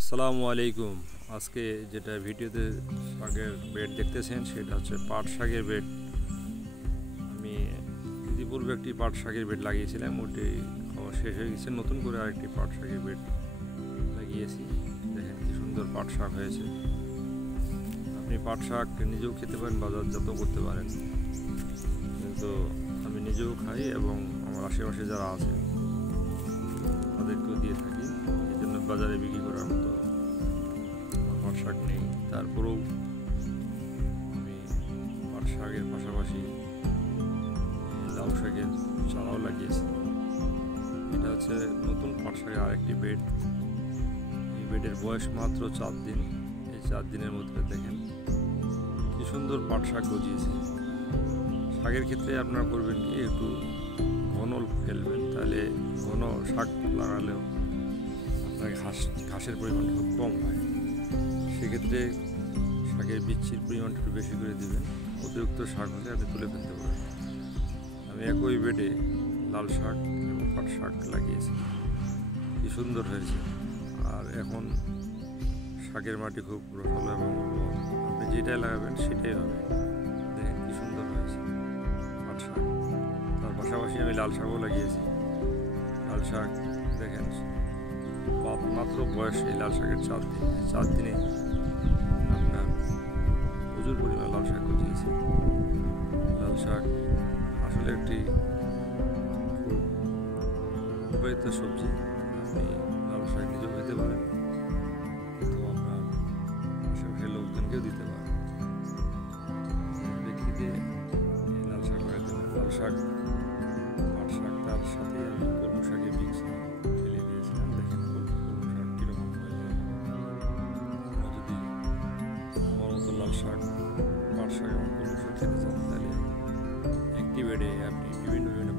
আসসালামু আলাইকুম। আজকে যেটা ভিডিওতে শাকের বেড দেখতেছেন সেটা হচ্ছে পাট শাকের বেড। আমি ইতিপূর্বে একটি পাট শাকের বেড লাগিয়েছিলাম, ওটি খাওয়া শেষ হয়ে গেছে। নতুন করে আরেকটি পাট শাকের বেড লাগিয়েছি। দেখেন কি সুন্দর পাট শাক হয়েছে। আপনি পাট শাক নিজেও খেতে পারেন, বাজারজাত করতে পারেন, কিন্তু আমি নিজেও খাই এবং আমার আশেপাশে যারা আছে তাদেরকেও দিয়ে থাকি। এই জন্য বাজারে বিক্রি করার মতো পাট শাক নেই। তারপরেও আমি পাট শাকের পাশাপাশি লাউ শাকের চারাও লাগিয়েছি। এটা হচ্ছে নতুন পাট শাকের আরেকটি বেড। এই বেডের বয়স মাত্র 4 দিন। এই 4 দিনের মধ্যে দেখেন কি সুন্দর পাট শাক গজিয়েছে। শাকের ক্ষেত্রে আপনারা করবেন কি, একটু ঘন ফেলবেন, তাহলে ঘন শাক লাগালেও আপনার ঘাসের পরিমাণটা খুব কম হয়। সেক্ষেত্রে শাকের বিচির পরিমাণটা একটু বেশি করে দেবেন। অতিরিক্ত শাক হলে আপনি তুলে ফেলতে পারেন। আমি একই বেডে লাল শাক এবং পাট শাক লাগিয়েছি, কি সুন্দর হয়েছে। আর এখন শাকের মাটি খুব রসালো এবং উর্বর। আপনি যেটাই লাগাবেন সেটাই হবে। দেখেন কি সুন্দর হয়েছে পাট শাক। তার পাশাপাশি আমি লাল শাকও লাগিয়েছি। লাল শাক দেখেন মাত্র বয়স এই লাল শাকের 4 দিন। 4 দিনে আপনার প্রচুর পরিমাণে লাল শাক গজিয়েছে। লাল শাক আসলে একটি খুব উপকারিত সবজি। আপনি লাল শাক নিজেও খেতে পারেন, অথবা আপনার আশেপাশের লোকজনকেও দিতে পারেন। ব্যক্তিতে এই লাল শাক লাগাতে পারেন। লাল শাক, পাট শাক, তার সাথে আমি কলমি শাকের বীজ ফেলে দিয়েছিলাম। দেখেন কলমি শাক কীরকম হয়েছে। যদি আমার মতো লাল শাক, পাট শাক এবং কলমি শাক খেতে চান, তাহলে একটি বেডে আপনি বিভিন্ন